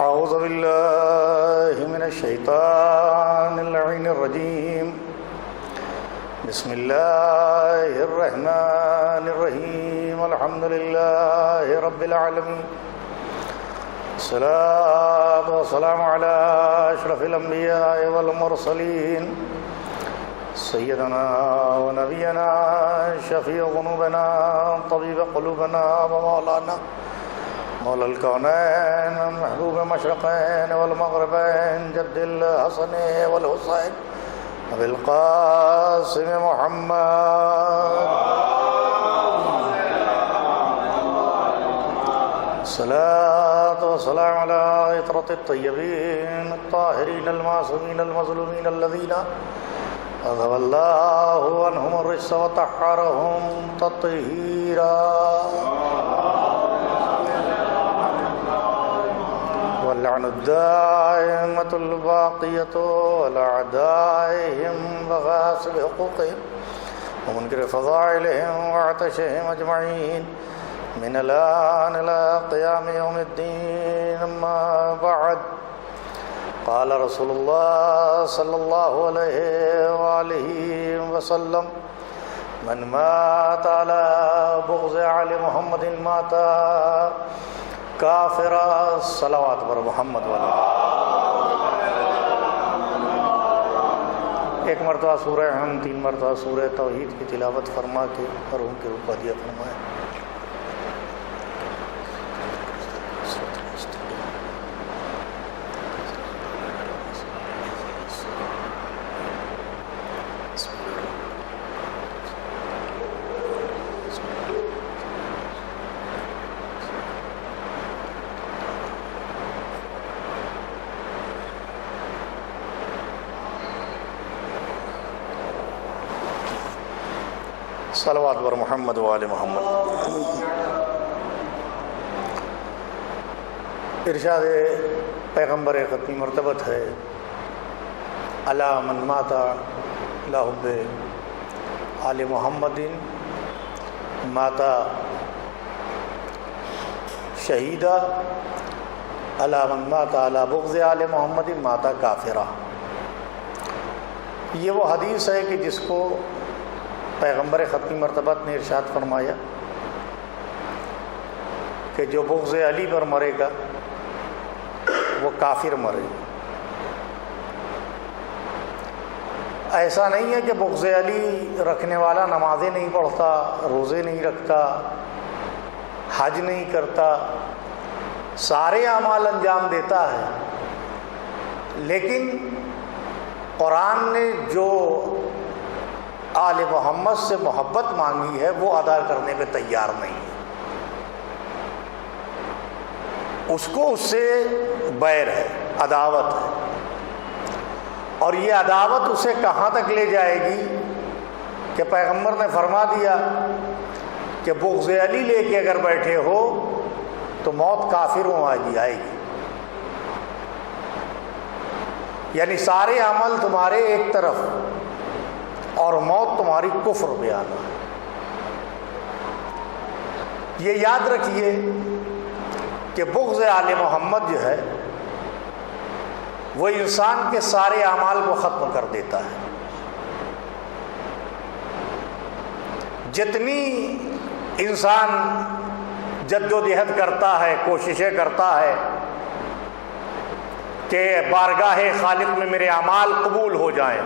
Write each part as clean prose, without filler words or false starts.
أعوذ بالله من الشيطان اللعين الرجيم. بسم الله الرحمن الرحيم. الحمد لله رب العالمين. الصلاة والسلام على أشرف الأنبياء والمرسلين سيدنا ونبينا شفيع ذنوبنا طبيب قلوبنا ومولانا مولا الكونين محبوب مشرقين والمغربين جد الحسن والحسين بالقاسم محمد الصلاة والسلام على عطرة الطيبين الطاهرين المعصومين المظلومين الذين أذهب الله عنهم الرجس وطهرهم تطهيرا. واللعن الدائمة الباقية لأعدائهم وغاصب حقوقهم ومنكر فضائلهم وعطشهم أجمعين من الآن إلى قيام يوم الدين. أما بعد، قال رسول الله صلى الله عليه وآله وسلم: من مات على بغض آل محمد مات کافرا. صلوات پر محمد والا. ایک مرتبہ سورہ ہم 3 مرتبہ سورہ توحید کی تلاوت فرما کے اور ان کے اوپر دیا فرمائے. صلوات بر محمد وآل محمد. ارشاد پیغمبر ختمی مرتبت ہے: الا من مات لا حب آل محمد مات شہیدا، الا من مات علی بغض آل محمد مات کافرا. یہ وہ حدیث ہے کہ جس کو پیغمبر ختمی مرتبت نے ارشاد فرمایا کہ جو بغض علی پر مرے گا وہ کافر مرے گا. ایسا نہیں ہے کہ بغض علی رکھنے والا نمازیں نہیں پڑھتا، روزے نہیں رکھتا، حج نہیں کرتا، سارے اعمال انجام دیتا ہے، لیکن قرآن نے جو آل محمد سے محبت مانگی ہے وہ ادا کرنے پہ تیار نہیں ہے. اس کو اس سے بیر ہے، عداوت ہے. اور یہ عداوت اسے کہاں تک لے جائے گی کہ پیغمبر نے فرما دیا کہ بغض علی لے کے اگر بیٹھے ہو تو موت کافروں آئے گی. یعنی سارے عمل تمہارے ایک طرف اور موت تمہاری کفر پہ آنا. یہ یاد رکھیے کہ بغض آل محمد جو ہے وہ انسان کے سارے اعمال کو ختم کر دیتا ہے. جتنی انسان جدوجہد کرتا ہے، کوششیں کرتا ہے کہ بارگاہ خالق میں میرے اعمال قبول ہو جائیں،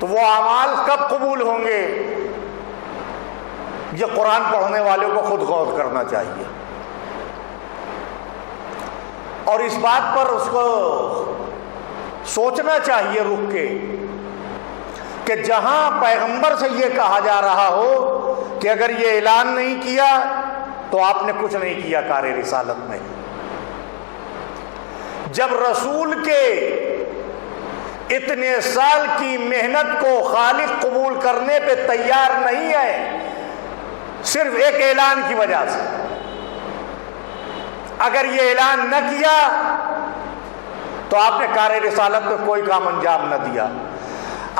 تو وہ اعمال کب قبول ہوں گے؟ یہ قرآن پڑھنے والوں کو خود غور کرنا چاہیے اور اس بات پر اس کو سوچنا چاہیے رک کے کہ جہاں پیغمبر سے یہ کہا جا رہا ہو کہ اگر یہ اعلان نہیں کیا تو آپ نے کچھ نہیں کیا کار رسالت میں. جب رسول کے اتنے سال کی محنت کو خالق قبول کرنے پہ تیار نہیں ہے صرف ایک اعلان کی وجہ سے، اگر یہ اعلان نہ کیا تو آپ نے کار رسالت میں کوئی کام انجام نہ دیا.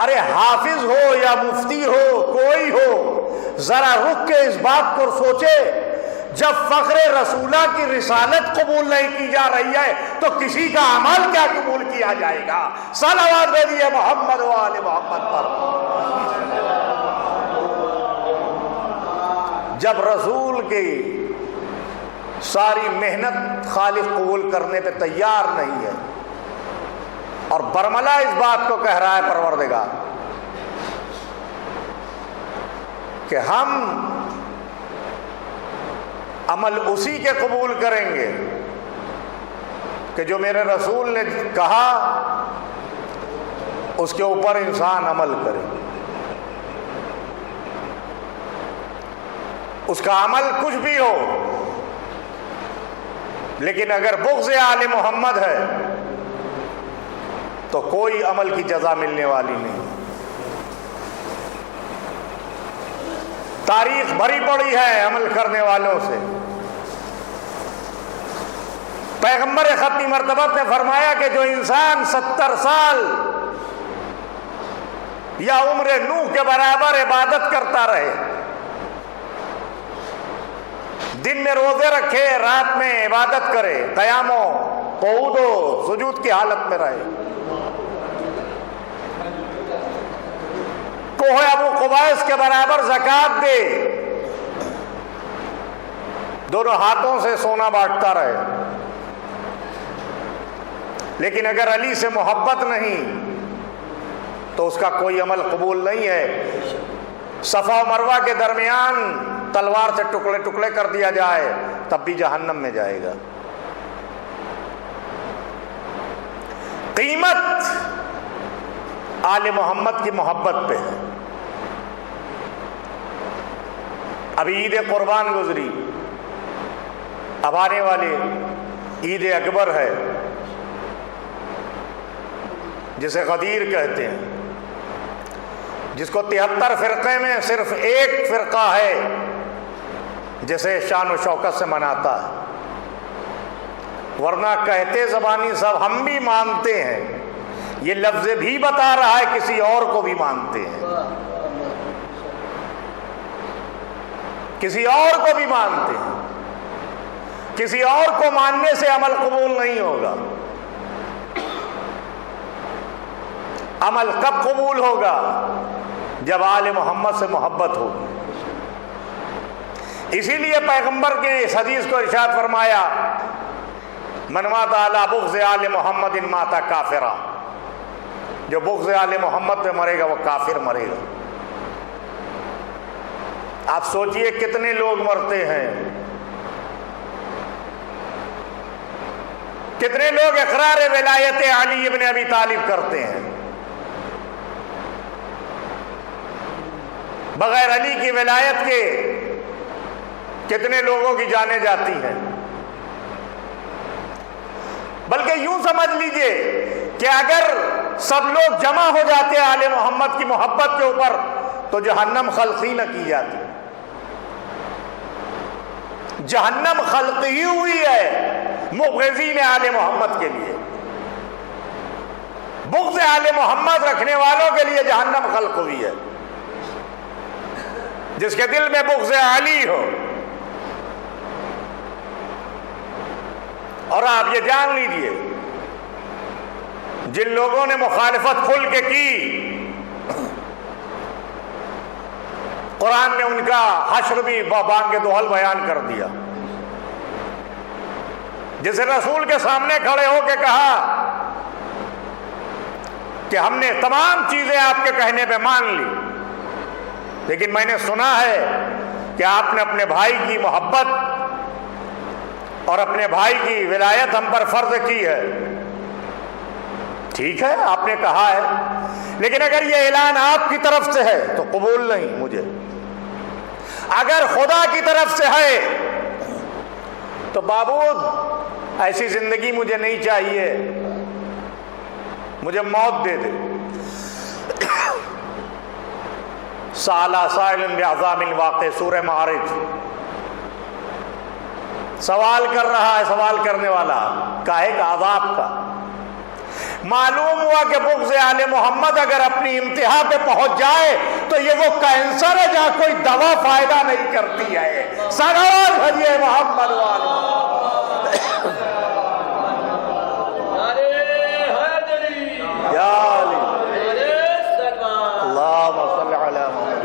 ارے حافظ ہو یا مفتی ہو کوئی ہو، ذرا رک کے اس بات کو سوچے جب فخر رسولہ کی رسالت قبول نہیں کی جا رہی ہے تو کسی کا عمل کیا قبول کیا جائے گا؟ صلوات بھیجیے محمد و آل محمد پر۔ جب رسول کی ساری محنت خالق قبول کرنے پہ تیار نہیں ہے اور برملا اس بات کو کہہ رہا ہے پروردگار کہ ہم عمل اسی کے قبول کریں گے کہ جو میرے رسول نے کہا اس کے اوپر انسان عمل کرے، اس کا عمل کچھ بھی ہو، لیکن اگر بغض آل محمد ہے تو کوئی عمل کی جزا ملنے والی نہیں۔ تاریخ بھری پڑی ہے عمل کرنے والوں سے۔ پیغمبر ختمی مرتبت نے فرمایا کہ جو انسان 70 سال یا عمر نوح کے برابر عبادت کرتا رہے، دن میں روزے رکھے، رات میں عبادت کرے، قیام و قعود و سجود کی حالت میں رہے، کوہ ابو قبیس کے برابر زکوٰۃ دے، دونوں ہاتھوں سے سونا بانٹتا رہے، لیکن اگر علی سے محبت نہیں تو اس کا کوئی عمل قبول نہیں ہے۔ صفا و مروہ کے درمیان تلوار سے ٹکڑے ٹکڑے کر دیا جائے تب بھی جہنم میں جائے گا۔ قیمت آل محمد کی محبت پہ ہے۔ ابھی عید قربان گزری، اب آنے والی عید اکبر ہے جسے غدیر کہتے ہیں، جس کو 73 فرقے میں صرف ایک فرقہ ہے جسے شان و شوکت سے مناتا ہے، ورنہ کہتے زبانی سب ہم بھی مانتے ہیں، یہ لفظ بھی بتا رہا ہے کسی اور کو بھی مانتے ہیں، کسی اور کو بھی مانتے ہیں، کسی اور کو ماننے سے عمل قبول نہیں ہوگا۔ عمل کب قبول ہوگا؟ جب آل محمد سے محبت ہوگی۔ اسی لیے پیغمبر کے اس حدیث کو ارشاد فرمایا، من مات علی بغض آل محمد مات کافرا، جو بغض آل محمد پہ مرے گا وہ کافر مرے گا۔ آپ سوچئے کتنے لوگ مرتے ہیں، کتنے لوگ اقرار ولایت علی ابن ابی طالب کرتے ہیں، بغیر علی کی ولایت کے کتنے لوگوں کی جانیں جاتی ہیں۔ بلکہ یوں سمجھ لیجئے کہ اگر سب لوگ جمع ہو جاتے ہیں آل محمد کی محبت کے اوپر تو جہنم خلق ہی نہ کی جاتی۔ جہنم خلق ہی ہوئی ہے مبغضین آل محمد کے لیے، بغض آل محمد رکھنے والوں کے لیے جہنم خلق ہوئی ہے۔ جس کے دل میں بغض علی ہو، اور آپ یہ جان لیجئے جن لوگوں نے مخالفت کھل کے کی، قرآن نے ان کا حشر بھی بانگ دہل بیان کر دیا۔ جسے رسول کے سامنے کھڑے ہو کے کہا کہ ہم نے تمام چیزیں آپ کے کہنے پہ مان لی، لیکن میں نے سنا ہے کہ آپ نے اپنے بھائی کی محبت اور اپنے بھائی کی ولایت ہم پر فرض کی ہے۔ ٹھیک ہے، آپ نے کہا ہے، لیکن اگر یہ اعلان آپ کی طرف سے ہے تو قبول نہیں مجھے، اگر خدا کی طرف سے ہے تو بابود ایسی زندگی مجھے نہیں چاہیے، مجھے موت دے دے۔ سأل سائل بعذاب واقع، سورہ معارج۔ سوال کر رہا ہے سوال کرنے والا کاہے کا؟ عذاب کا۔ معلوم ہوا کہ بغض آل محمد اگر اپنی انتہا پہ پہنچ جائے تو یہ وہ کینسر ہے جہاں کوئی دوا فائدہ نہیں کرتی ہے، صلوات بھیجیے محمد والے یا علی اللہم صلی علی محمد۔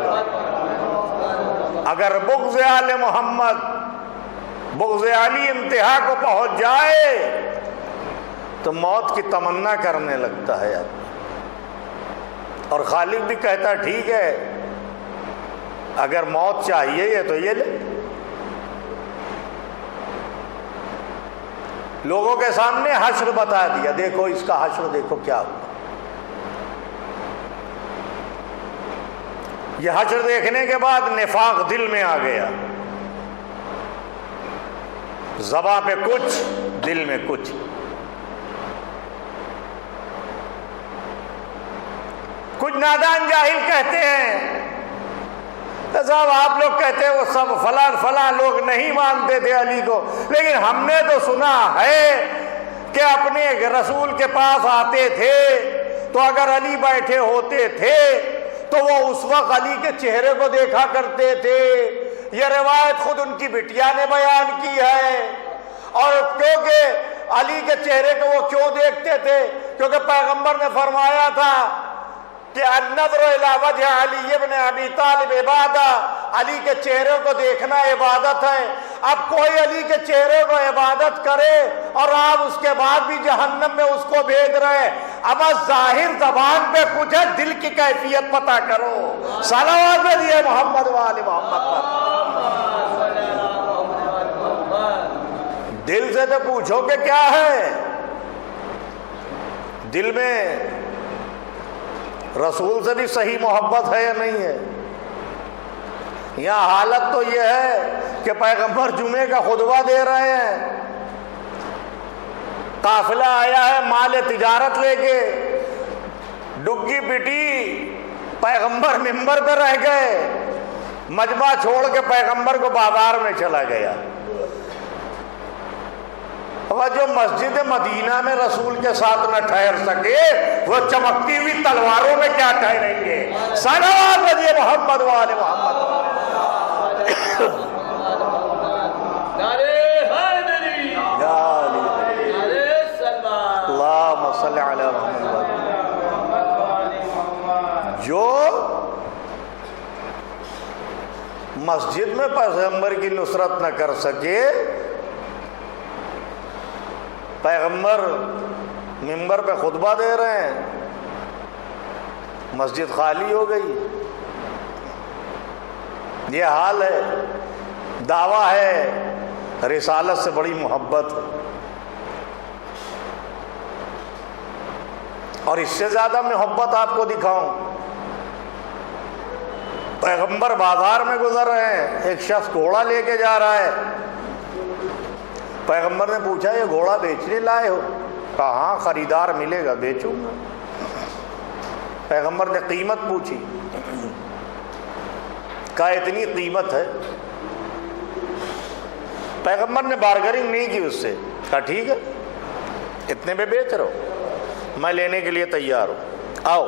اگر بغض آل محمد، بغض علی انتہا کو پہنچ جائے تو موت کی تمنا کرنے لگتا ہے آدمی۔ اور خالق بھی کہتا ٹھیک ہے اگر موت چاہیے یہ تو یہ لے۔ لوگوں کے سامنے حشر بتا دیا، دیکھو اس کا حشر دیکھو کیا ہوا۔ یہ حشر دیکھنے کے بعد نفاق دل میں آ گیا، زباں پہ کچھ دل میں کچھ۔ کچھ نادان جاہل کہتے ہیں صاحب آپ لوگ کہتے ہیں وہ سب فلاں لوگ نہیں مانتے تھے علی کو، لیکن ہم نے تو سنا ہے کہ اپنے رسول کے پاس آتے تھے تو اگر علی بیٹھے ہوتے تھے تو وہ اس وقت علی کے چہرے کو دیکھا کرتے تھے۔ یہ روایت خود ان کی بٹیا نے بیان کی ہے۔ اور کیونکہ علی کے چہرے کو وہ کیوں دیکھتے تھے؟ کیونکہ پیغمبر نے فرمایا تھا کہ النظر الی وجہ علی ابن ابی طالب عبادہ، علی کے چہرے کو دیکھنا عبادت ہے۔ اب کوئی علی کے چہرے کو عبادت کرے اور آپ اس کے بعد بھی جہنم میں اس کو بھیج رہے، اب ظاہر زبان پہ کچھ ہے، دل کی کیفیت پتہ کرو۔ صلوات علی محمد وآل محمد پر۔ دل سے تو پوچھو کہ کیا ہے دل میں، رسول سے بھی صحیح محبت ہے یا نہیں ہے؟ یہاں حالت تو یہ ہے کہ پیغمبر جمعے کا خطبہ دے رہے ہیں، قافلہ آیا ہے مال تجارت لے کے، ڈگی پٹی، پیغمبر منبر پہ رہ گئے، مجمع چھوڑ کے پیغمبر کو بازار میں چلا گیا۔ وہ جو مسجد مدینہ میں رسول کے ساتھ نہ ٹھہر سکے وہ چمکتی ہوئی تلواروں میں کیا ٹھہریں گے؟ صلوات علی محمد وآل محمد۔ اللہم صلی علی محمد۔ جو مسجد میں پیغمبر کی نصرت نہ کر سکے، پیغمبر منبر پہ خطبہ دے رہے ہیں، مسجد خالی ہو گئی، یہ حال ہے۔ دعویٰ ہے رسالت سے بڑی محبت ہے، اور اس سے زیادہ محبت آپ کو دکھاؤں۔ پیغمبر بازار میں گزر رہے ہیں، ایک شخص گھوڑا لے کے جا رہا ہے، پیغمبر نے پوچھا یہ گھوڑا بیچنے لائے ہو؟ کہا ہاں خریدار ملے گا بیچوں گا۔ پیغمبر نے قیمت پوچھی، کہا اتنی قیمت ہے۔ پیغمبر نے بارگننگ نہیں کی اس سے، کہا ٹھیک ہے اتنے پہ بیچ رہو، میں لینے کے لیے تیار ہوں، آؤ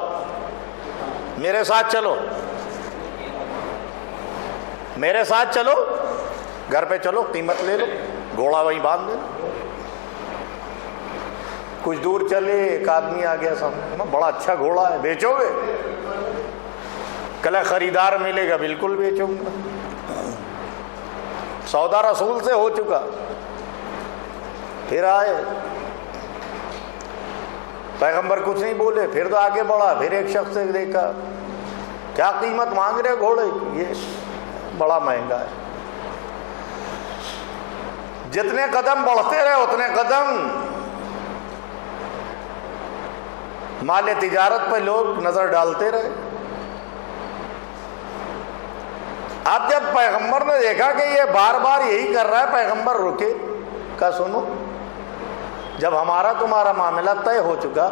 میرے ساتھ چلو، میرے ساتھ چلو، گھر پہ چلو، قیمت لے لو، گھوڑا وہیں باندھ دے۔ کچھ دور چلے، ایک آدمی آ گیا سامنے، بڑا اچھا گھوڑا ہے، بیچو گے؟ کل خریدار ملے گا، بالکل بیچوں گا۔ سودا رسول سے ہو چکا۔ پھر آئے، پیغمبر کچھ نہیں بولے، پھر تو آگے بڑھا، پھر ایک شخص سے دیکھا، کیا قیمت مانگ رہے گھوڑے کی؟ یہ بڑا مہنگا ہے۔ جتنے قدم بڑھتے رہے اتنے قدم مال تجارت پہ لوگ نظر ڈالتے رہے۔ اب جب پیغمبر نے دیکھا کہ یہ بار بار یہی کر رہا ہے، پیغمبر رکے، کہا سنو، جب ہمارا تمہارا معاملہ طے ہو چکا،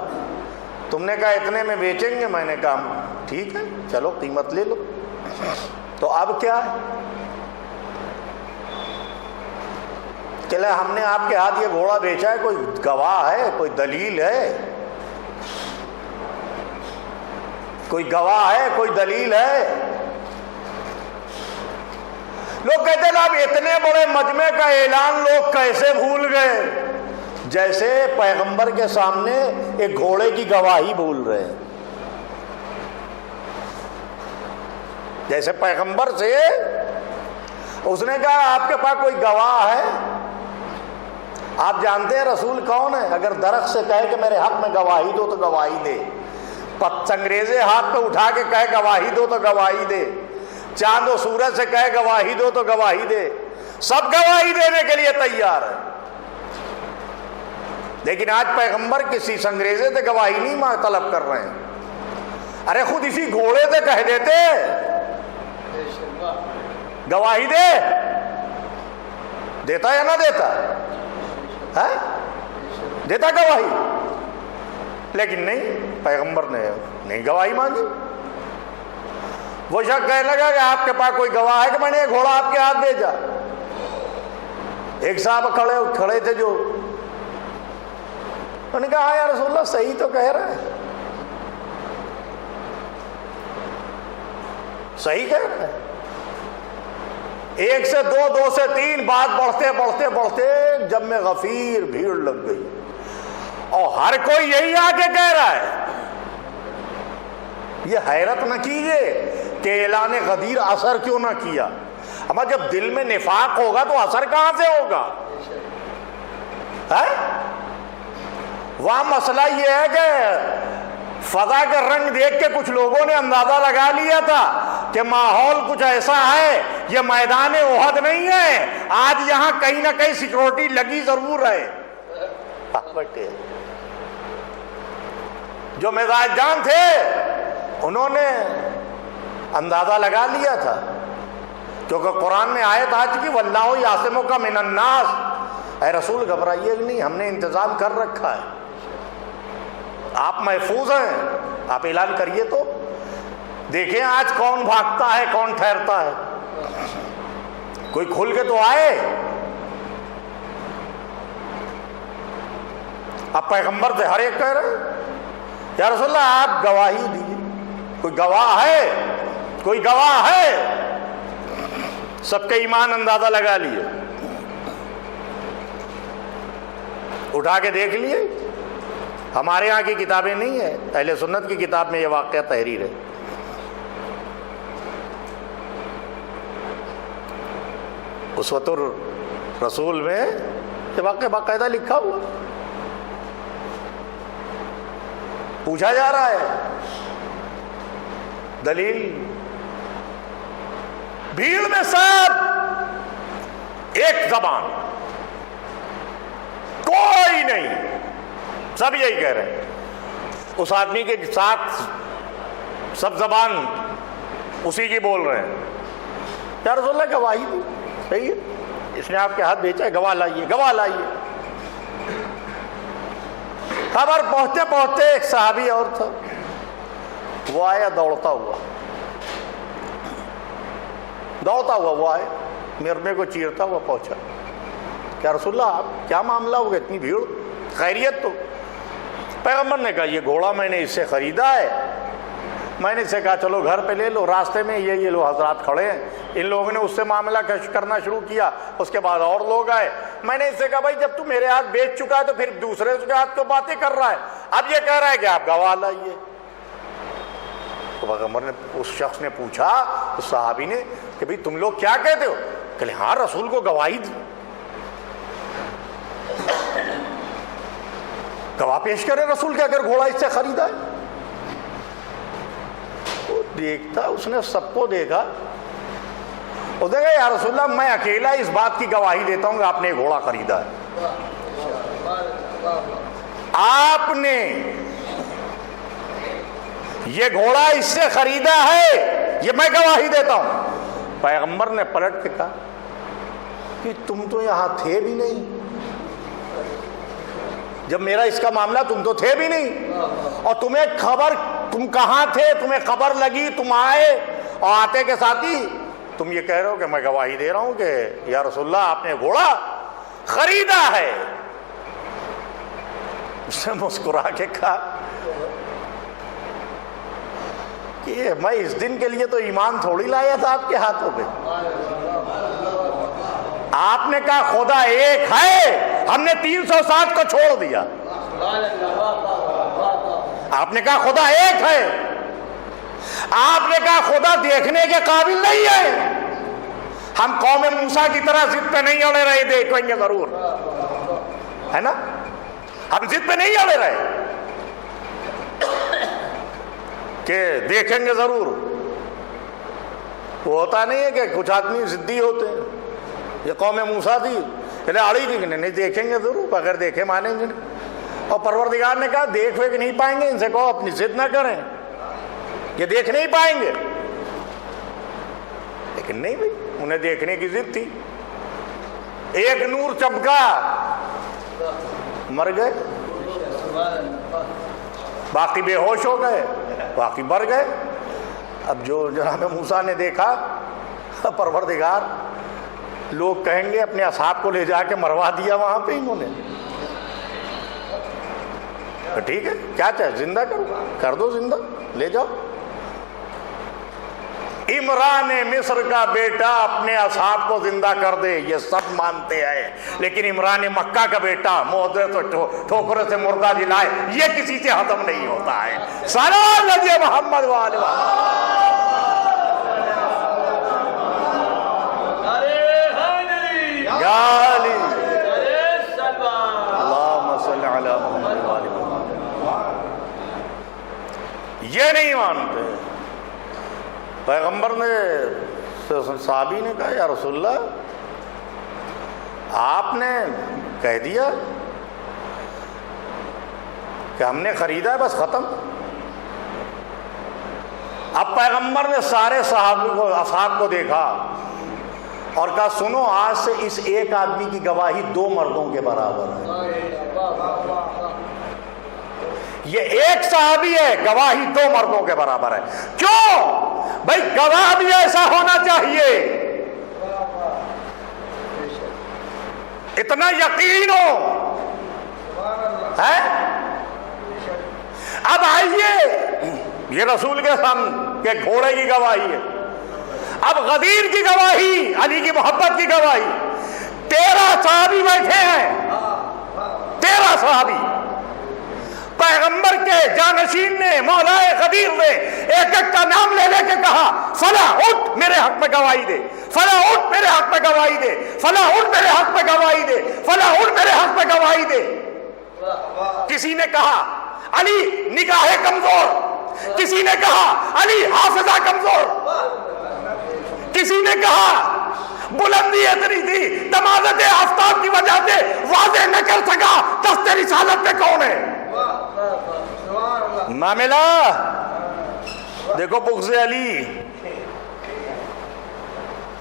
تم نے کہا اتنے میں بیچیں گے، میں نے کہا ٹھیک ہے چلو قیمت لے لو، تو اب کیا ہے؟ کہ ہم نے آپ کے ہاتھ یہ گھوڑا بیچا ہے، کوئی گواہ ہے، کوئی دلیل ہے، کوئی گواہ ہے، کوئی دلیل ہے؟ لوگ کہتے ہیں اب اتنے بڑے مجمع کا اعلان لوگ کیسے بھول گئے؟ جیسے پیغمبر کے سامنے ایک گھوڑے کی گواہی بھول رہے ہیں. جیسے پیغمبر سے اس نے کہا آپ کے پاس کوئی گواہ ہے؟ آپ جانتے ہیں رسول کون ہے؟ اگر درخت سے کہے کہ میرے حق میں گواہی دو تو گواہی دے، چنگریزے ہاتھ پہ اٹھا کے کہے گواہی دو تو گواہی دے، چاند و سورج سے کہے گواہی دو تو گواہی دے، سب گواہی دینے کے لیے تیار ہے. لیکن آج پیغمبر کسی سنگریزے سے گواہی نہیں طلب کر رہے ہیں. ارے خود اسی گھوڑے سے کہہ دیتے گواہی دے، دیتا یا نہ دیتا؟ دیتا گواہی. لیکن نہیں، پیغمبر نے نہیں گواہی مانگی. وہ شخص کہنے لگا کہ آپ کے پاس کوئی گواہ ہے کہ میں نے یہ گھوڑا آپ کے ہاتھ بھیجا؟ ایک صاحب کھڑے تھے جو انہوں نے کہا ہاں یا رسول اللہ صحیح تو کہہ رہا ہے، صحیح کہہ رہا ہے. ایک سے دو، دو سے تین، بات بڑھتے بڑھتے بڑھتے جب میں غفیر بھیڑ لگ گئی اور ہر کوئی یہی آگے کہہ رہا ہے. یہ حیرت نہ کیجئے کہ اعلان غدیر اثر کیوں نہ کیا. اما جب دل میں نفاق ہوگا تو اثر کہاں سے ہوگا؟ وہاں مسئلہ یہ ہے کہ فضا کا رنگ دیکھ کے کچھ لوگوں نے اندازہ لگا لیا تھا کہ ماحول کچھ ایسا ہے، یہ میدان احد نہیں ہے، آج یہاں کہیں نہ کہیں سیکورٹی لگی ضرور ہے. جو مزاج جان تھے انہوں نے اندازہ لگا لیا تھا، کیونکہ قرآن میں آیت آ چکی واللہ یعصمک من الناس. اے رسول گھبرائیے نہیں، ہم نے انتظام کر رکھا ہے، آپ محفوظ ہیں، آپ اعلان کریے تو دیکھیں آج کون بھاگتا ہے کون ٹھہرتا ہے. کوئی کھل کے تو آئے. اب پیغمبر سے ہر ایک کہہ رہے یا رسول اللہ آپ گواہی دیجیے، کوئی گواہ ہے؟ کوئی گواہ ہے؟ سب کے ایمان اندازہ لگا لیے، اٹھا کے دیکھ لیے. ہمارے ہاں کی کتابیں نہیں ہیں، اہل سنت کی کتاب میں یہ واقعہ تحریر ہے. اسوۃ الرسول میں یہ واقعہ باقاعدہ لکھا ہوا، پوچھا جا رہا ہے. دلیل بھیڑ میں سب ایک زبان، کوئی نہیں، سب یہی کہہ رہے ہیں. اس آدمی کے ساتھ سب زبان اسی کی بول رہے ہیں. یا رسول اللہ گواہی دی، صحیح ہے، اس نے آپ کے ہاتھ بیچا ہے، گواہ لائیے، گواہ لائیے. خبر پہنچتے پہنچتے ایک صحابی اور تھا، وہ آیا دوڑتا ہوا وہ آئے، مرنے کو چیرتا ہوا پہنچا. کیا رسول اللہ آپ کیا معاملہ ہوگا، اتنی بھیڑ، خیریت؟ تو پیغمبر نے کہا یہ گھوڑا میں نے اس سے خریدا ہے، میں نے اس سے کہا چلو گھر پہ لے لو. راستے میں یہ لو حضرات کھڑے ہیں، ان لوگوں نے اس سے معاملہ کرنا شروع کیا. اس کے بعد اور لوگ آئے. میں نے اس سے کہا بھائی جب تو میرے ہاتھ بیچ چکا ہے تو پھر دوسرے کے ہاتھ تو باتیں کر رہا ہے، اب یہ کہہ رہا ہے کہ آپ گواہ لائیے. تو پیغمبر نے، اس شخص نے پوچھا، اس صحابی نے، کہ بھئی تم لوگ کیا کہتے ہو؟ کہ ہاں رسول کو گواہی دی، گواہ پیش کرے رسول کے اگر گھوڑا اس سے خریدا ہے. وہ دیکھتا، اس نے سب کو دیکھا، وہ دیکھا یا رسول اللہ میں اکیلا اس بات کی گواہی دیتا ہوں کہ آپ نے گھوڑا خریدا ہے، آپ نے یہ گھوڑا اس سے خریدا ہے، یہ میں گواہی دیتا ہوں. پیغمبر نے پلٹ کے کہا کہ تم تو یہاں تھے بھی نہیں، جب میرا اس کا معاملہ تم تو تھے بھی نہیں، اور تمہیں خبر، تم کہاں تھے، تمہیں خبر لگی، تم آئے، اور آتے کے ساتھ ہی تم یہ کہہ رہے ہو کہ میں گواہی دے رہا ہوں کہ یا رسول اللہ آپ نے گھوڑا خریدا ہے. اس نے مسکرا کے کہا کہ میں اس دن کے لیے تو ایمان تھوڑی لایا تھا آپ کے ہاتھوں پہ. آپ نے کہا خدا ایک ہے، ہم نے 360 کو چھوڑ دیا. آپ نے کہا خدا ایک ہے، آپ نے کہا خدا دیکھنے کے قابل نہیں ہے. ہم قوم موسیٰ کی طرح ضد پہ نہیں اڑے رہے، دیکھیں گے ضرور، ہے نا؟ ہم ضد پہ نہیں اڑے رہے کہ دیکھیں گے ضرور. وہ ہوتا نہیں ہے کہ کچھ آدمی ضدی ہوتے ہیں. یہ قوم موسیٰ تھی، کہ اڑی تھی کہ نہیں دیکھیں گے ضرور، بغیر دیکھے مانیں گے نہیں. اور پروردگار نے کہا دیکھ کے نہیں پائیں گے، ان سے کہو اپنی ضد نہ کریں، یہ دیکھ نہیں پائیں گے. لیکن نہیں بھائی، انہیں دیکھنے کی ضد تھی. ایک نور چمکا، مر گئے، باقی بے ہوش ہو گئے، باقی مر گئے. اب جو جناب موسیٰ نے دیکھا، پروردگار لوگ کہیں گے اپنے اصحاب کو لے جا کے مروا دیا وہاں پہ انہوں نے. تو ٹھیک ہے، کیا چاہے زندہ کرو، کر دو زندہ، لے جاؤ. عمران مصر کا بیٹا اپنے اصحاب کو زندہ کر دے، یہ سب مانتے ہیں. لیکن عمران مکہ کا بیٹا موضع تو ٹھوکرے سے مردہ جلائے، یہ کسی سے ختم نہیں ہوتا ہے. سلام نبی محمد والے یہ نہیں مانتے. پیغمبر نے صحابی نے کہا یا رسول اللہ، آپ نے کہہ دیا کہ ہم نے خریدا ہے، بس ختم. اب پیغمبر نے سارے صحابی کو، اصحاب کو دیکھا اور کہا سنو، آج سے اس ایک آدمی کی گواہی 2 مردوں کے برابر ہے. یہ ایک صحابی ہے، گواہی 2 مردوں کے برابر ہے. کیوں بھائی؟ گواہ بھی ایسا ہونا چاہیے، اتنا یقین ہو ہے. اب آئیے، یہ رسول کے سامنے کہ گھوڑے کی گواہی ہے. اب غدیر کی گواہی، علی کی محبت کی گواہی. 13 صحابی بیٹھے ہیں، 13 صحابی. پیغمبر کے جانشین نے، مولا غدیر نے ایک ایک کا نام لے لے کے کہا فلاں اٹھ میرے حق میں گواہی دے، فلاں اٹھ میرے حق میں گواہی دے، فلاں اٹھ میرے حق میں گواہی دے، فلاں اٹھ میرے حق میں گواہی دے. کسی نے کہا علی نگاہ کمزور، کسی نے کہا علی حافظہ کمزور، کسی نے کہا بلندی اتنی تھی تمازت آفتاب کی وجہ سے واضح نہ کر سکا دست رسالت میں کون ہے. معاملہ دیکھو بغض علی.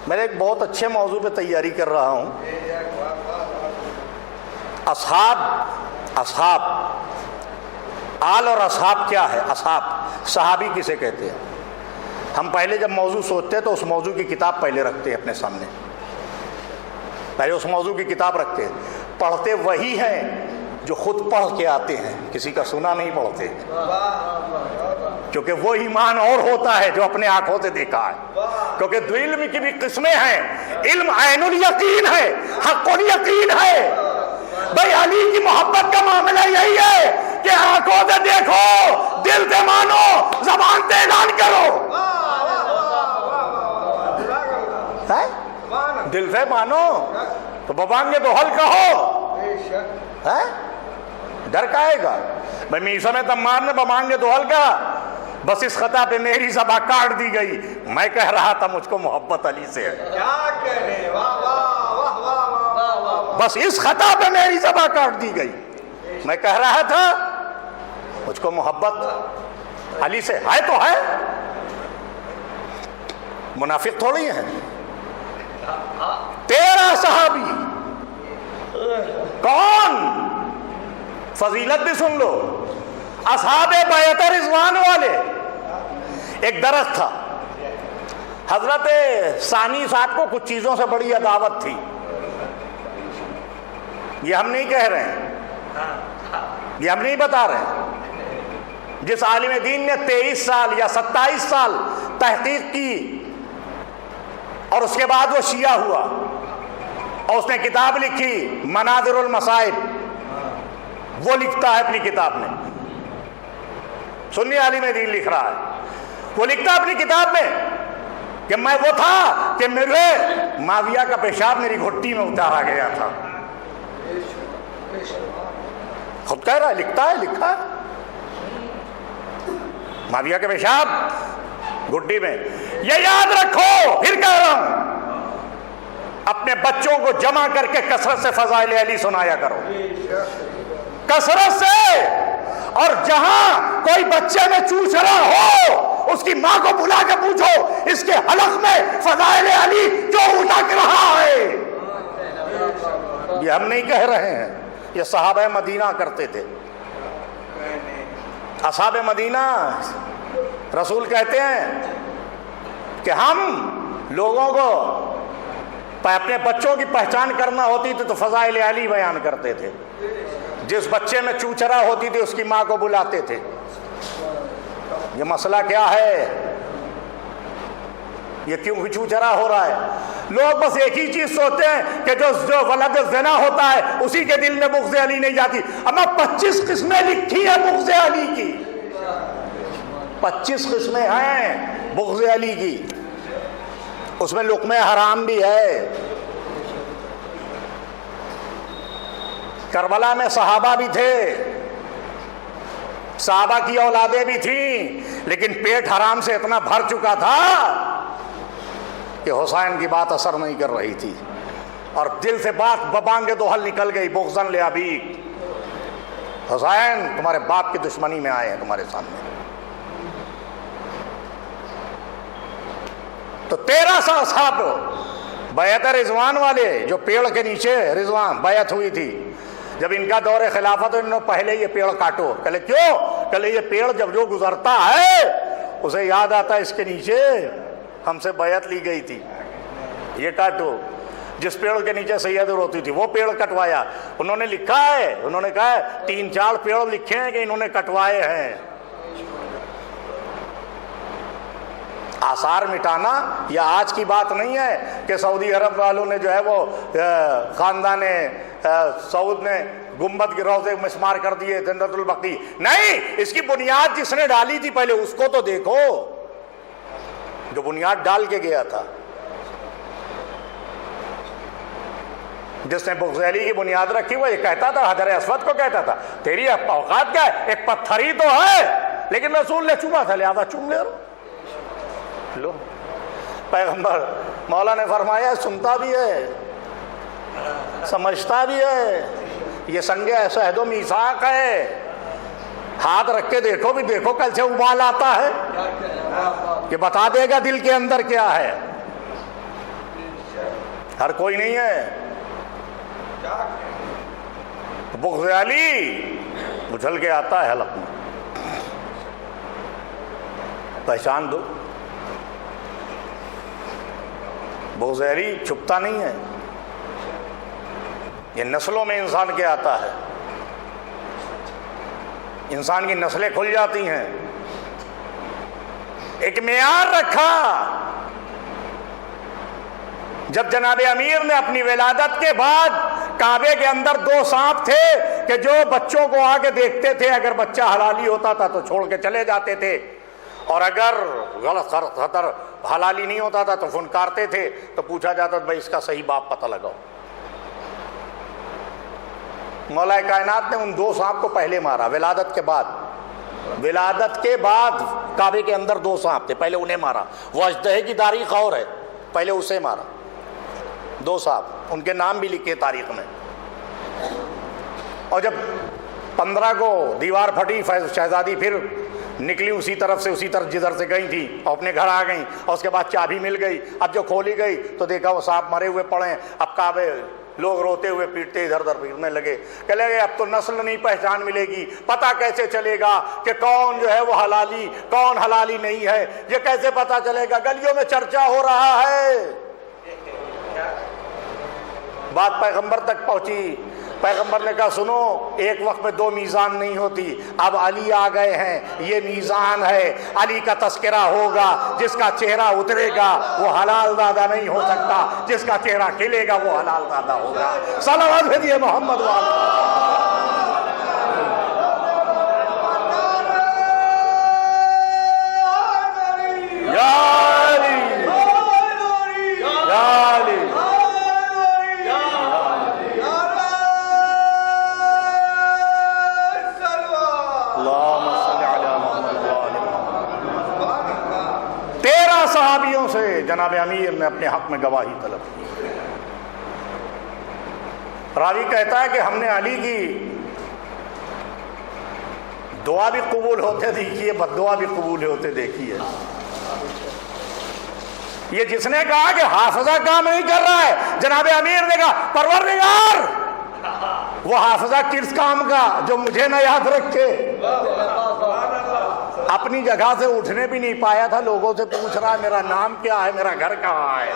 میں ایک بہت اچھے موضوع پہ تیاری کر رہا ہوں. اصحاب آل اور اصحاب کیا ہے؟ اصحاب صحابی کسے کہتے ہیں؟ ہم پہلے جب موضوع سوچتے ہیں تو اس موضوع کی کتاب پہلے رکھتے ہیں اپنے سامنے، پہلے اس موضوع کی کتاب رکھتے ہیں. پڑھتے وہی ہیں جو خود پڑھ کے آتے ہیں، کسی کا سنا نہیں پڑھتے، کیونکہ وہ ایمان اور ہوتا ہے جو اپنے آنکھوں سے دیکھا ہے. کیونکہ علم کی بھی قسمیں ہیں، علم عین الیقین ہے، حق الیقین ہے. بھائی علی کی محبت کا معاملہ یہی ہے کہ آنکھوں سے دیکھو، دل سے مانو، زبان سے اعلان کرو. دل سے مانو تو ببانگے تو حل کہو. ڈر کا آئے گا بھائی میسا میں تمار نے بمانگے تو حل کہا. بس اس خطا پہ میری زباں کاٹ دی گئی. میں کہہ رہا تھا مجھ کو محبت علی سے ہے، بس اس خطا پہ میری زباں کاٹ دی گئی. میں کہہ رہا تھا مجھ کو محبت علی سے ہے تو ہے. منافق تھوڑی ہیں. 13 صحابی کون؟ فضیلت بھی سن لو. اصحاب بیعت رضوان والے. ایک درخت تھا، حضرت ثانی صاحب کو کچھ چیزوں سے بڑی عداوت تھی. یہ ہم نہیں کہہ رہے ہیں، یہ ہم نہیں بتا رہے ہیں. جس عالم دین نے 23 سال یا 27 سال تحقیق کی اور اس کے بعد وہ شیعہ ہوا اور اس نے کتاب لکھی مناظر المصائب، وہ لکھتا ہے اپنی کتاب میں، سنی عالم دین لکھ رہا ہے، وہ لکھتا ہے اپنی کتاب میں کہ میں وہ تھا کہ میرے معاویہ کا پیشاب میری گھٹی میں اتارا گیا تھا. خود کہہ رہا ہے، لکھتا ہے، لکھا ہے معاویہ کے پیشاب گھٹی میں. یہ یاد رکھو، پھر کہہ رہا ہوں، اپنے بچوں کو جمع کر کے کثرت سے فضائل علی سنایا کرو، کثرت سے. اور جہاں کوئی بچے میں چوچرا ہو اس کی ماں کو بلا کے پوچھو اس کے حلق میں فضائل علی کیوں اٹک رہا ہے. یہ ہم نہیں کہہ رہے ہیں، یہ صحابہ مدینہ کرتے تھے. اصحاب مدینہ، رسول کہتے ہیں کہ ہم لوگوں کو اپنے بچوں کی پہچان کرنا ہوتی تھی تو فضائل علی بیان کرتے تھے. جس بچے میں چوچرا ہوتی تھی اس کی ماں کو بلاتے تھے. یہ مسئلہ کیا ہے؟ یہ کیوں چوچرا ہو رہا ہے؟ لوگ بس ایک ہی چیز سوچتے ہیں کہ جو ولد زنا ہوتا ہے اسی کے دل میں بغض علی نہیں جاتی. اما 25 قسمیں لکھی ہیں بغض علی کی، 25 قسمیں ہیں بغض علی کی، اس میں لقمہ حرام بھی ہے. کربلا میں صحابہ بھی تھے، صحابہ کی اولادیں بھی تھیں، لیکن پیٹ حرام سے اتنا بھر چکا تھا کہ حسین کی بات اثر نہیں کر رہی تھی، اور دل سے بات ببانگ دو حل نکل گئی، بغضاً لابیک، حسین تمہارے باپ کی دشمنی میں آئے ہیں تمہارے سامنے. تو 1300 اصحاب بیعت رضوان والے جو پیڑ کے نیچے رضوان بیعت ہوئی تھی، جب ان کا دور خلافت انہوں نے پہلے یہ پیڑ کاٹو. کہلے کیوں؟ کہلے یہ پیڑ جب جو گزرتا ہے اسے یاد آتا ہے اس کے نیچے ہم سے بیعت لی گئی تھی، یہ کاٹو. جس پیڑ کے نیچے سید روتی تھی وہ پیڑ کٹوایا. انہوں نے لکھا ہے، انہوں نے کہا ہے 3-4 پیڑ لکھے ہیں کہ انہوں نے کٹوائے ہیں. آثار مٹانا یہ آج کی بات نہیں ہے کہ سعودی عرب والوں نے جو ہے وہ خاندان سعود نے گنبد کے روضے مسمار کر دیے، جنت البقیع. نہیں، اس کی بنیاد جس نے ڈالی تھی پہلے اس کو تو دیکھو، جو بنیاد ڈال کے گیا تھا. جس نے بغض علی کی بنیاد رکھی وہ یہ کہتا تھا، حجر اسود کو کہتا تھا تیری اوقات کیا ہے، ایک پتھر ہی تو ہے، لیکن رسول نے چوما تھا لہذا چوم لے لو. پیغمبر مولا نے فرمایا سنتا بھی ہے، سمجھتا بھی ہے، یہ سنگ عہد و میثاق ہے. ہاتھ رکھ کے دیکھو بھی، دیکھو کل سے ابال آتا ہے کہ بتا دے گا دل کے اندر کیا ہے. ہر کوئی نہیں ہے. بغض علی اچھل کے آتا ہے حلق میں، پہچان دو. بغض علی چھپتا نہیں ہے، یہ نسلوں میں انسان کے آتا ہے. انسان کی نسلیں کھل جاتی ہیں. ایک معیار رکھا. جب جناب امیر نے اپنی ولادت کے بعد کعبے کے اندر 2 سانپ تھے کہ جو بچوں کو آ کے دیکھتے تھے، اگر بچہ حلالی ہوتا تھا تو چھوڑ کے چلے جاتے تھے، اور اگر غلط خطر حلالی نہیں ہوتا تھا تو فنکارتے تھے. تو پوچھا جاتا تھا بھائی اس کا صحیح باپ پتہ لگاؤ. مولا کائنات نے ان 2 سانپ کو پہلے مارا ولادت کے بعد. ولادت کے بعد کعبے کے اندر 2 سانپ تھے، پہلے انہیں مارا. وہ اژدہے کی تاریخ اور ہے، پہلے اسے مارا. 2 سانپ، ان کے نام بھی لکھے تاریخ میں. اور جب 15 کو دیوار پھٹی، شہزادی پھر نکلی اسی طرف سے، اسی طرف جدھر سے گئی تھی، اور اپنے گھر آ گئیں، اور اس کے بعد چابی مل گئی. اب جو کھولی گئی تو دیکھا وہ سانپ مرے ہوئے پڑے ہیں. اب کعبے لوگ روتے ہوئے پیٹتے ادھر ادھر پھرنے لگے. کہنے لگے اب تو نسل نہیں پہچان ملے گی، پتہ کیسے چلے گا کہ کون جو ہے وہ حلالی کون حلالی نہیں ہے، یہ کیسے پتہ چلے گا؟ گلیوں میں چرچا ہو رہا ہے. بات پیغمبر تک پہنچی. پیغمبر نے کہا سنو، ایک وقت میں دو میزان نہیں ہوتی، اب علی آ گئے ہیں، یہ میزان ہے، علی کا تذکرہ ہوگا، جس کا چہرہ اترے گا وہ حلال دادا نہیں ہو سکتا، جس کا چہرہ کھلے گا وہ حلال دادا ہوگا۔ صلوات بھیجیے محمد والے۔ صحابیوں سے جناب امیر نے اپنے حق میں گواہی طلب کی۔ راوی کہتا ہے کہ ہم نے علی کی دعا بھی قبول ہوتے دیکھی ہے، بد دعا بھی قبول ہوتے دیکھی ہے۔ یہ جس نے کہا کہ حافظہ کام نہیں کر رہا ہے، جناب امیر نے کہا پروردگار وہ حافظہ کس کام کا جو مجھے نہ یاد رکھے۔ اپنی جگہ سے اٹھنے بھی نہیں پایا تھا، لوگوں سے پوچھ رہا ہے میرا نام کیا ہے، میرا گھر کہاں ہے،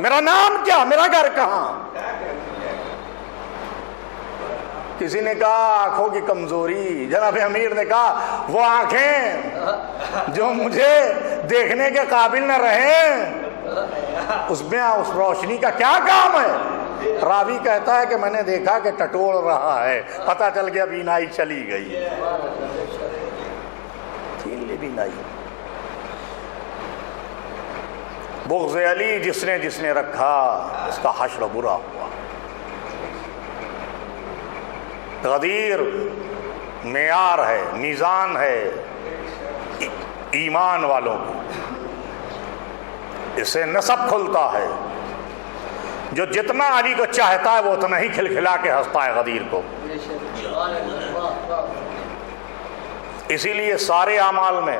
میرا نام کیا، میرا گھر کہاں۔ کسی نے کہا آنکھوں کی کمزوری، جناب امیر نے کہا وہ آنکھیں جو مجھے دیکھنے کے قابل نہ رہیں اس میں اس روشنی کا کیا کام ہے۔ راوی کہتا ہے کہ میں نے دیکھا کہ ٹٹول رہا ہے، پتہ چل گیا بینائی چلی گئی، چھین لی بینائی۔ بغض علی جس نے رکھا اس کا حشر برا ہوا۔ غدیر معیار ہے، میزان ہے ایمان والوں کی، اس سے نسب کھلتا ہے۔ جو جتنا علی کو چاہتا ہے وہ اتنا ہی کھلکھلا کے ہنستا ہے غدیر کو۔ اسی لیے سارے اعمال میں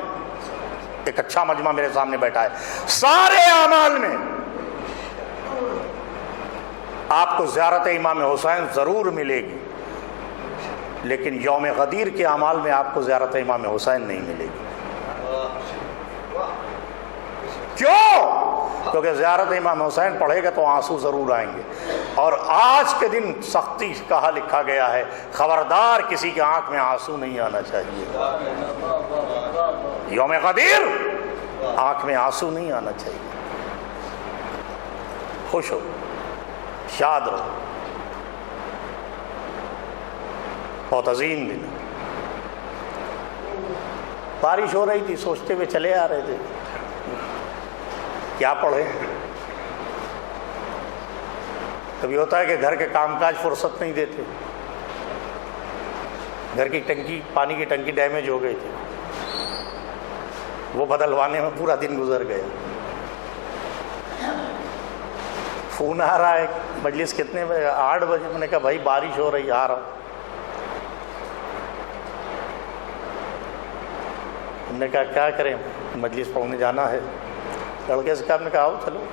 ایک اچھا مجمع میرے سامنے بیٹھا ہے، سارے اعمال میں آپ کو زیارت امام حسین ضرور ملے گی، لیکن یوم غدیر کے اعمال میں آپ کو زیارت امام حسین نہیں ملے گی۔ کیوں؟ کیونکہ زیارت امام حسین پڑھے گا تو آنسو ضرور آئیں گے، اور آج کے دن سختی کہا لکھا گیا ہے خبردار کسی کی آنکھ میں آنسو نہیں آنا چاہیے۔ یوم غدیر آنکھ میں آنسو نہیں آنا چاہیے۔ خوش ہو، شاد رہو، بہت عظیم دن۔ بارش ہو رہی تھی، سوچتے ہوئے چلے آ رہے تھے کیا پڑھیں۔ کبھی ہوتا ہے کہ گھر کے کام کاج فرصت نہیں دیتے، گھر کی ٹنکی، پانی کی ٹنکی ڈیمیج ہو گئی تھی، وہ بدلوانے میں پورا دن گزر گیا۔ فون آ رہا ہے، مجلس کتنے بجے؟ 8 بجے۔ میں نے کہا بھائی بارش ہو رہی، آ رہا ہوں۔ ہم نے کہا کیا کریں، مجلس پڑھنے جانا ہے۔ لڑکے سے کہا، ہم نے کہا آؤ چلو۔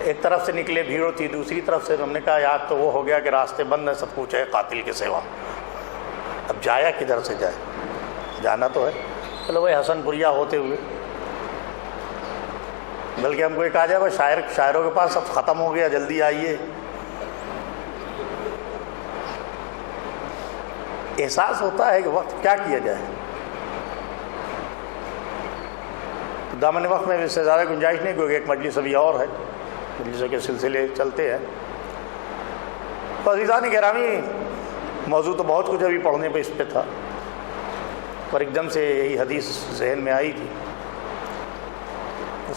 ایک طرف سے نکلے، بھیڑ ہوتی، دوسری طرف سے ہم نے کہا یاد تو وہ ہو گیا کہ راستے بند ہیں، سب کچھ ہے قاتل کے سوا، اب جایا کدھر سے جائے، جانا تو ہے۔ چلو بھائی حسن پوریا ہوتے ہوئے، بلکہ ہم کو ایک آ جائے بھائی شاعروں کے پاس سب ختم ہو گیا، جلدی آئیے۔ احساس ہوتا ہے کہ وقت کیا کیا جائے، دامن وقت میں اس سے زیادہ گنجائش نہیں، کیونکہ ایک مجلس ابھی اور ہے، مجلسوں کے سلسلے چلتے ہیں۔ تو عزیزان گرامی، موضوع تو بہت کچھ ابھی پڑھنے پہ اس پہ تھا، پر ایک دم سے یہی حدیث ذہن میں آئی تھی،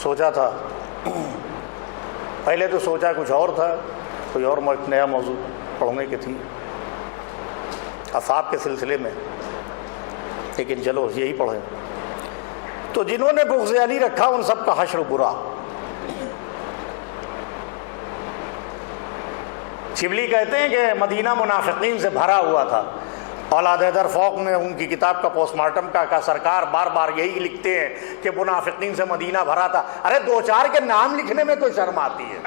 سوچا تھا، پہلے تو سوچا کچھ اور تھا، کوئی اور نیا موضوع پڑھنے کی تھی افاق کے سلسلے میں، لیکن چلو یہی پڑھیں۔ تو جنہوں نے بغض علی رکھا ان سب کا حشر برا۔ شبلی کہتے ہیں کہ مدینہ منافقین سے بھرا ہوا تھا۔ اولاد حیدر فوق نے ان کی کتاب کا پوسٹ مارٹم کا کہا سرکار بار بار یہی لکھتے ہیں کہ منافقین سے مدینہ بھرا تھا۔ ارے دو چار کے نام لکھنے میں تو شرم آتی ہے۔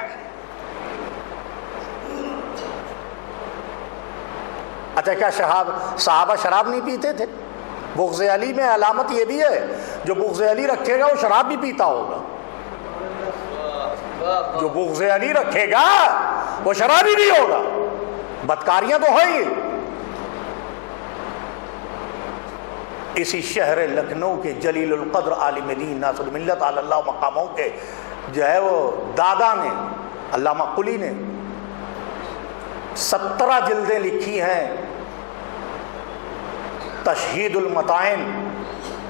اچھا کیا صحابہ شراب نہیں پیتے تھے؟ بغض علی میں علامت یہ بھی ہے، جو بغض علی رکھے گا وہ شراب بھی پیتا ہوگا، جو بغض علی رکھے گا وہ شرابی نہیں ہوگا، بدکاریاں تو ہیں ہی۔ اسی شہر لکھنؤ کے جلیل القدر عالم دین ناصر ملت علی اللہ مقاموں کے جو ہے وہ دادا نے، علامہ قلی نے 17 جلدیں لکھی ہیں تشہید المطائن،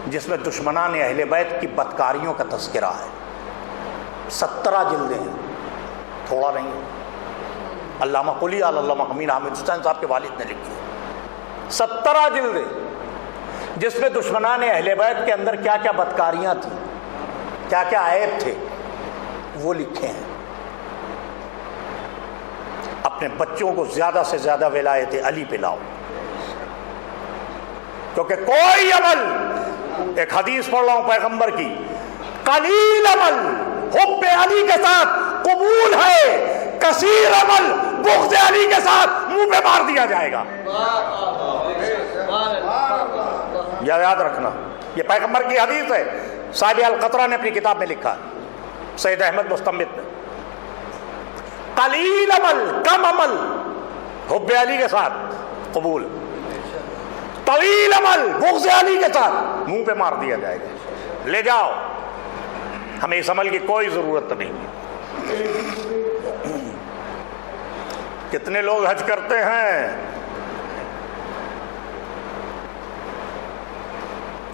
جس میں دشمنان اہل بیت کی بدکاریوں کا تذکرہ ہے۔ 17 جلدیں ہیں، تھوڑا نہیں ہے۔ علامہ قلی علی اللہ امین حامد حسین صاحب کے والد نے لکھی 17 جلدیں، جس میں دشمنان اہل بیت کے اندر کیا کیا بدکاریاں تھیں، کیا کیا عیب تھے، وہ لکھے ہیں۔ اپنے بچوں کو زیادہ سے زیادہ ولایت علی پہ لاؤ، کیونکہ کوئی عمل، ایک حدیث پڑھ رہا ہوں پیغمبر کی، قلیل عمل حب علی کے ساتھ قبول ہے، کثیر عمل بغض علی کے ساتھ منہ پہ مار دیا جائے گا۔ یہ یاد رکھنا، یہ پیغمبر کی حدیث ہے، صاحب القطرہ نے اپنی کتاب میں لکھا، سید احمد مستنبط نے۔ قلیل عمل، کم عمل حب علی کے ساتھ قبول، طویل عمل بغض علی کے ساتھ منہ پہ مار دیا جائے گا۔ لے جاؤ، ہمیں اس عمل کی کوئی ضرورت نہیں۔ کتنے لوگ حج کرتے ہیں،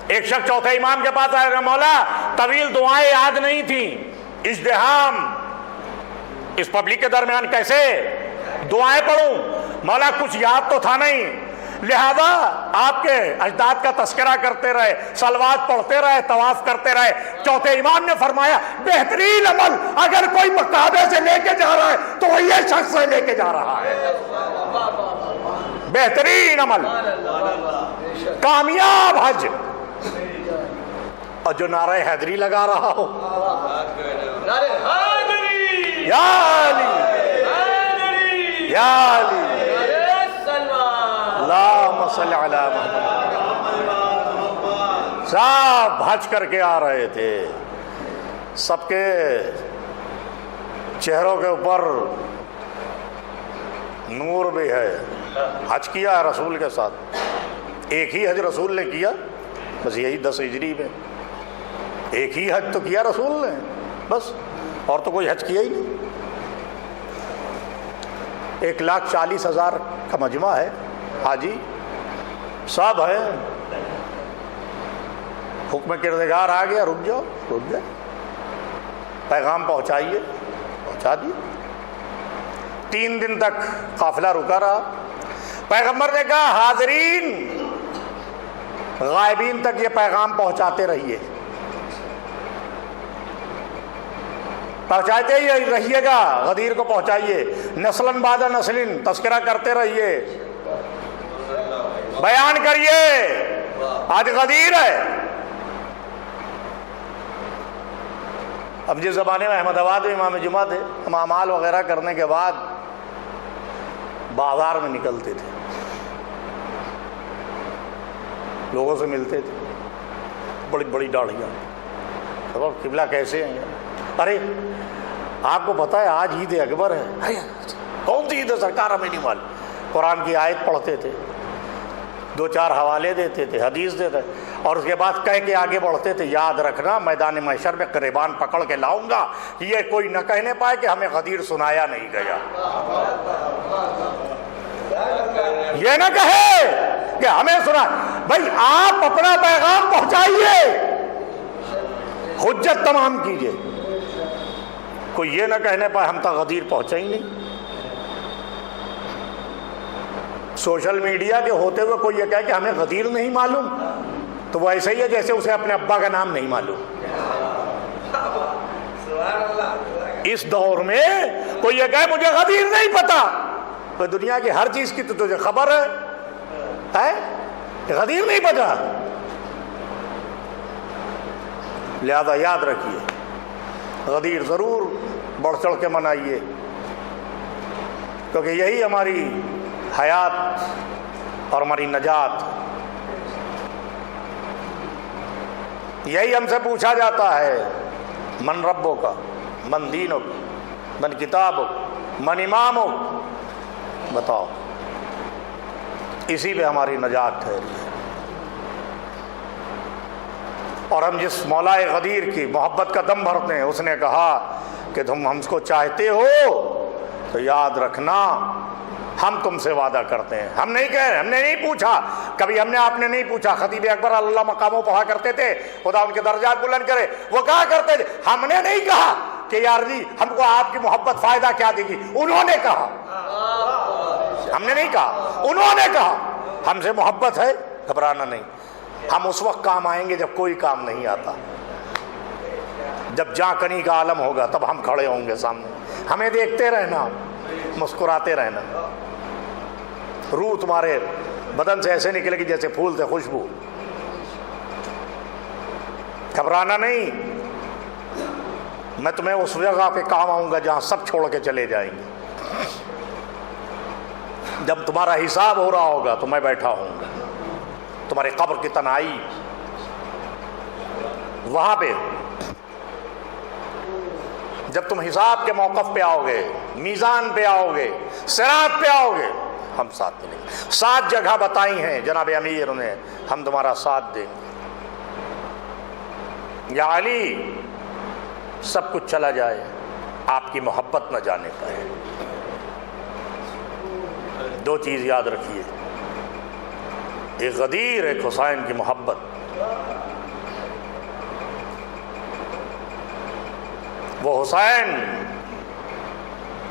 ایک شخص چوتھے امام کے پاس آئے، مولا طویل دعائیں یاد نہیں تھیں، ازدحام اس پبلک کے درمیان کیسے دعائیں پڑھوں، مولا کچھ یاد تو تھا نہیں، لہذا آپ کے اجداد کا تذکرہ کرتے رہے، صلوات پڑھتے رہے، طواف کرتے رہے۔ چوتھے امام نے فرمایا بہترین عمل اگر کوئی کعبے سے لے کے جا رہا ہے تو وہ یہ شخص سے لے کے جا رہا ہے، بہترین عمل، کامیاب حج۔ اور جو نعرہ حیدری لگا رہا ہو، یا علی یا علی اللہم صلی علی محمد، سب حج کر کے آ رہے تھے، سب کے چہروں کے اوپر نور بھی ہے، حج کیا ہے رسول کے ساتھ۔ ایک ہی حج رسول نے کیا، بس یہی 10 ہجری میں ایک ہی حج تو کیا رسول نے، بس، اور تو کوئی حج کیا ہی نہیں۔ 1,40,000 کا مجمع ہے، حاجی سب ہے، حکم کردگار آ گیا، رک جاؤ، رک جائے، پیغام پہنچائیے، پہنچا دیے۔ 3 دن تک قافلہ رکا رہا، پیغمبر نے کہا حاضرین غائبین تک یہ پیغام پہنچاتے رہیے، پہنچاتے ہی رہیے گا، غدیر کو پہنچائیے، نسلاً بعد نسلن تذکرہ کرتے رہیے، بیان کریے، آج غدیر ہے۔ اب جس زمانے میں احمد آباد میں امام جمعہ تھے، ہم اعمال وغیرہ کرنے کے بعد بازار میں نکلتے تھے، لوگوں سے ملتے تھے، بڑی بڑی داڑھیاں، قبلہ کیسے ہیں؟ ارے آپ کو پتہ ہے آج عید اکبر ہے؟ ارے کون سی عید ہے سرکار، ہمیں نہیں معلوم۔ قرآن کی آیت پڑھتے تھے، 2-4 حوالے دیتے تھے، حدیث دیتے، اور اس کے بعد کہہ کے آگے بڑھتے تھے، یاد رکھنا میدان محشر میں قریبان پکڑ کے لاؤں گا، یہ کوئی نہ کہنے پائے کہ ہمیں غدیر سنایا نہیں گیا، یہ نہ کہے کہ ہمیں سنا۔ بھائی آپ اپنا پیغام پہنچائیے، حجت تمام کیجئے، کوئی یہ نہ کہنے پائے ہم تک غدیر پہنچا ہی نہیں۔ سوشل میڈیا کے ہوتے ہوئے کوئی یہ کہے کہ ہمیں غدیر نہیں معلوم، تو وہ ایسا ہی ہے جیسے اسے اپنے ابا کا نام نہیں معلوم۔ اس دور میں کوئی یہ کہے مجھے غدیر نہیں پتا، تو دنیا کی ہر چیز کی تو تجھے خبر ہے، غدیر نہیں پتا۔ لہذا یاد رکھیے، غدیر ضرور بڑھ چڑھ کے منائیے، کیونکہ یہی ہماری حیات اور ہماری نجات، یہی ہم سے پوچھا جاتا ہے، من ربوں کا، من دینوں کا، من کتابوں، من امامک، بتاؤ، اسی پہ ہماری نجات ٹھہری ہے۔ اور ہم جس مولائے غدیر کی محبت کا دم بھرتے ہیں، اس نے کہا کہ تم ہم کو چاہتے ہو تو یاد رکھنا ہم تم سے وعدہ کرتے ہیں۔ ہم نہیں کہہ رہے، ہم نے نہیں پوچھا، کبھی ہم نے آپ نے نہیں پوچھا۔ خطیب اکبر اللہ مقاموں پڑھا کرتے تھے، خدا ان کے درجات بلند کرے، وہ کہا کرتے تھے ہم نے نہیں کہا کہ یار جی ہم کو آپ کی محبت فائدہ کیا دے گی، انہوں نے کہا، ہم نے نہیں کہا، انہوں نے کہا ہم سے محبت ہے، گھبرانا نہیں، ہم اس وقت کام آئیں گے جب کوئی کام نہیں آتا، جب جاں کنی کا عالم ہوگا تب ہم کھڑے ہوں گے سامنے، ہمیں دیکھتے رہنا، مسکراتے رہنا، روح تمہارے بدن سے ایسے نکلے گی جیسے پھول سے خوشبو، گھبرانا نہیں، میں تمہیں اس جگہ پہ کام آؤں گا جہاں سب چھوڑ کے چلے جائیں گے، جب تمہارا حساب ہو رہا ہوگا تو میں بیٹھا ہوں گا، تمہاری قبر کی تنہائی وہاں پہ، جب تم حساب کے موقف پہ آؤ گے، میزان پہ آؤ گے، صراط پہ آؤ گے، ہم ساتھ ملیں گے۔ 7 جگہ بتائی ہیں جناب امیر نے، ہم تمہارا ساتھ دیں گے۔ یا علی، سب کچھ چلا جائے، آپ کی محبت نہ جانے پائے۔ 2 چیز یاد رکھیے، ایک غدیر، ایک حسین کی محبت۔ وہ حسین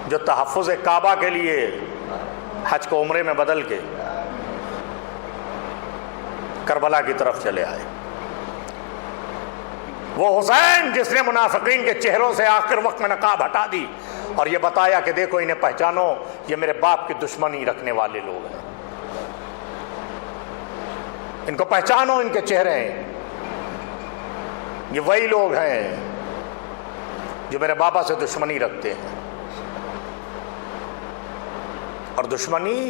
جو تحفظ کعبہ کے لیے حج کو عمرے میں بدل کے کربلا کی طرف چلے آئے، وہ حسین جس نے منافقین کے چہروں سے آخر وقت میں نقاب ہٹا دی اور یہ بتایا کہ دیکھو انہیں پہچانو، یہ میرے باپ کی دشمنی رکھنے والے لوگ ہیں، ان کو پہچانو، ان کے چہرے ہیں، یہ وہی لوگ ہیں جو میرے بابا سے دشمنی رکھتے ہیں۔ اور دشمنی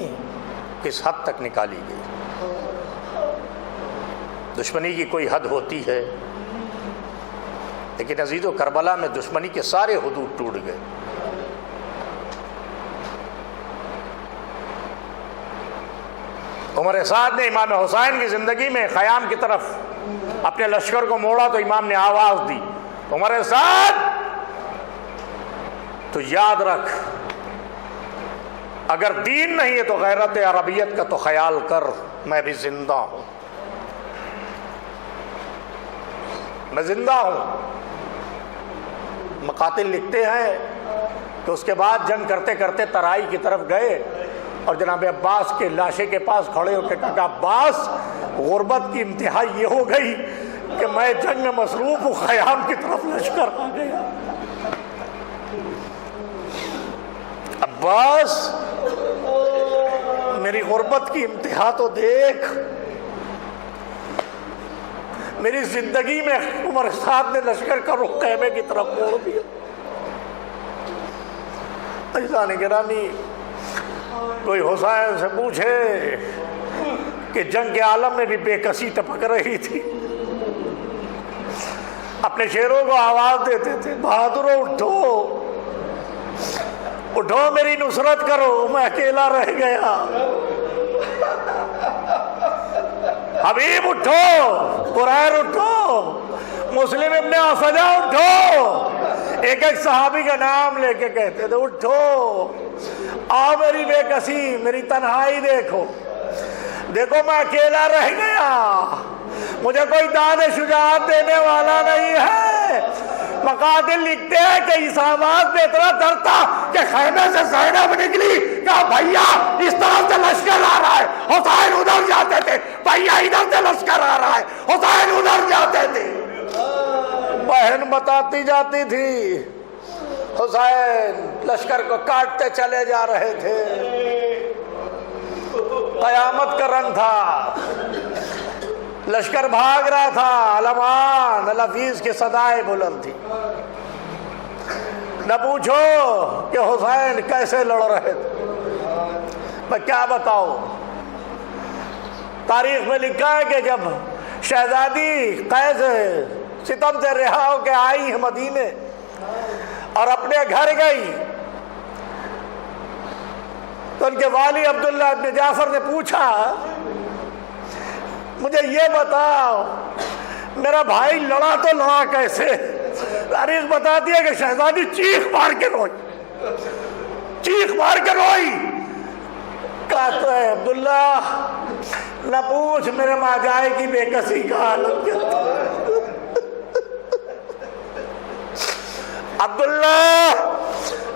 کس حد تک نکالی گئی؟ دشمنی کی کوئی حد ہوتی ہے، لیکن عزیزو کربلا میں دشمنی کے سارے حدود ٹوٹ گئے۔ عمر سعد نے امام حسین کی زندگی میں خیام کی طرف اپنے لشکر کو موڑا تو امام نے آواز دی، عمر سعد تو یاد رکھ، اگر دین نہیں ہے تو غیرت عربیت کا تو خیال کر، میں بھی زندہ ہوں، میں زندہ ہوں۔ مقاتل لکھتے ہیں کہ اس کے بعد جنگ کرتے کرتے ترائی کی طرف گئے اور جناب عباس کے لاشے کے پاس کھڑے ہو کے کہا عباس، غربت کی انتہا یہ ہو گئی کہ میں جنگ میں مصروف ہوں، خیام کی طرف لشکر آ گیا۔ عباس، میری غربت کی انتہا تو دیکھ، میری زندگی میں عمر سعد نے لشکر کا رخ خیمے کی طرف موڑ دیا۔ عزیزان گرامی، کوئی حسین سے پوچھے کہ جنگ کے عالم میں بھی بے کسی ٹپک رہی تھی، اپنے شیروں کو آواز دیتے تھے، بہادروں اٹھو، اٹھو میری نصرت کرو، میں اکیلا رہ گیا، حبیب اٹھو، قریر اٹھو، مسلم ابن اسدہ اٹھو، ایک ایک صحابی کا نام لے کے کہتے تھے اٹھو، آؤ میری بے کسی، میری تنہائی دیکھو، دیکھو میں اکیلا رہ گیا، مجھے کوئی داد شجاعت دینے والا نہیں ہے۔ مقاتل لکھتے ہیں کہ اس آواز میں اتنا ڈر تھا کہ خیمے سے زینب نکلی، کہا بھیا اس طرف سے لشکر آ رہا ہے، حسین ادھر جاتے تھے، بھیا ادھر سے لشکر آ رہا ہے، حسین ادھر جاتے تھے۔ بہن بتاتی جاتی تھی حسین لشکر کو کاٹتے چلے جا رہے تھے، قیامت کا رنگ تھا، لشکر بھاگ رہا تھا، علمان الحفیظ کی صدائیں بلند تھی۔ نہ پوچھو کہ حسین کیسے لڑ رہے تھے، میں کیا بتاؤں، تاریخ میں لکھا ہے کہ جب شہزادی قیس ستم سے رہا ہو کے آئی ہے مدینے اور اپنے گھر گئی تو ان کے والی عبداللہ ابن جعفر نے پوچھا مجھے یہ بتاؤ میرا بھائی لڑا تو لڑا کیسے؟ تاریخ بتاتی ہے کہ شہزادی چیخ مار کے روئی، چیخ مار کے روئی۔ کہتا ہے عبداللہ نہ پوچھ میرے ماجائے کی بے کسی کا عالم کیا تھا، عبداللہ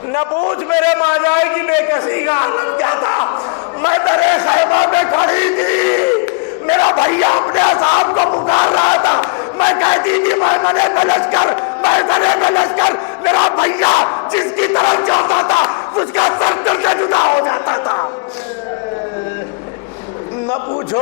نہ پوچھ میرے ماجائے کی بے کسی کا عالم کیا تھا۔ میں درے خیمہ میں کھڑی تھی، میرا بھیا اپنے اصحاب کو پکار رہا تھا، میں کہتی تھی میدانے میں لشکر، میدانے میں لشکر، میرا بھیا جس کی طرف جاتا تھا اس کا سر دل سے جدا ہو جاتا تھا۔ نہ پوچھو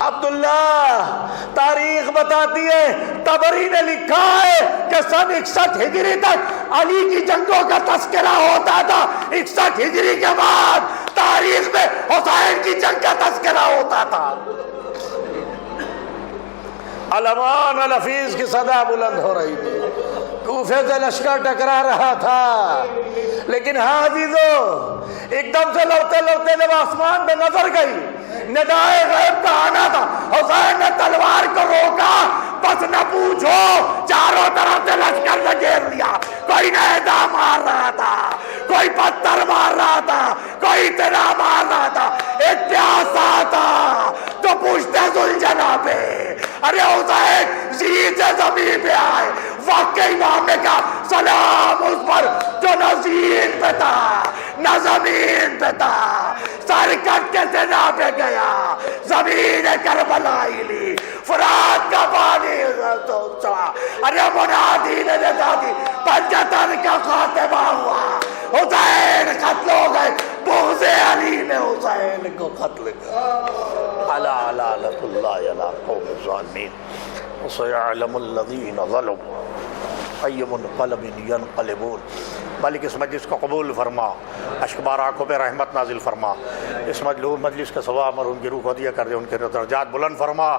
عبداللہ، تاریخ بتاتی ہے، طبری نے لکھا ہے کہ سن 61 ہجری تک علی کی جنگوں کا تذکرہ ہوتا تھا، 61 ہجری کے بعد تاریخ میں حسین کی جنگ کا تذکرہ ہوتا تھا۔ علمان الحفیظ کی صدا بلند ہو رہی تھی، کوفے سے لشکر ٹکرا رہا تھا، لیکن ہاں عزیزو ایک دم سے لڑتے لڑتے جب آسمان میں نظر گئی، ندائے غیب کا آنا تھا، حسین نے تلوار کو روکا، بس نہ پوچھو چاروں طرف سے لشکر نے گھیر لیا، کوئی نیزہ مار رہا تھا، کوئی پتھر مار رہا تھا، کوئی تیرا مار رہا تھا، ایک پیاسا تھا تو پوچھتے ذوالجناح پہ، ارے حسین زیر سے زمین پہ آئے، واقعی وہاں نے کہا سلام اس پر جو نہ زین پہ تھا نہ زمین پہ تھا، سر کٹ کے زنا پہ گیا، زمین کربلائی لی، فرات کا پانی چڑھا، ارے منادی نے ندا دی، پنجتن کا خاتمہ ہوا، حسین قتل ہو گئے، بغض علی نے حسین کو قتل کیا۔ الا لعنۃ اللہ علی قوم الظالمین وسيعلم الذین ظلموا ای منقلب ینقلبون۔ مالک اس مجلس کو قبول فرما، اشکبار آنکھوں پہ رحمت نازل فرما، اس مجلس کے ثواب اور ان کی روح کو عطیہ کر دے، ان کے درجات بلند فرما،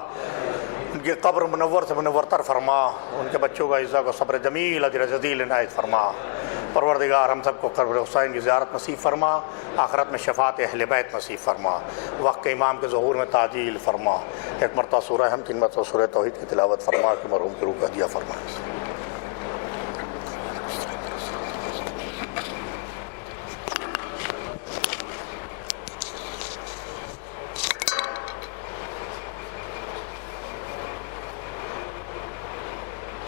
ان کی قبر منور سے منورتر فرما، ان کے بچوں کا عزت کو صبر جمیل اجر جزیل عنایت فرما۔ پروردگار ہم سب کو قبر حسین کی زیارت نصیب فرما، آخرت میں شفاعت اہل بیت نصیب فرما، وقت امام کے ظہور میں تعجیل فرما، ایک مرتبہ سورہ حمد 3 مرتبہ سورہ توحید کی تلاوت فرما کہ مرحوم کی روح کو ہدیہ فرما۔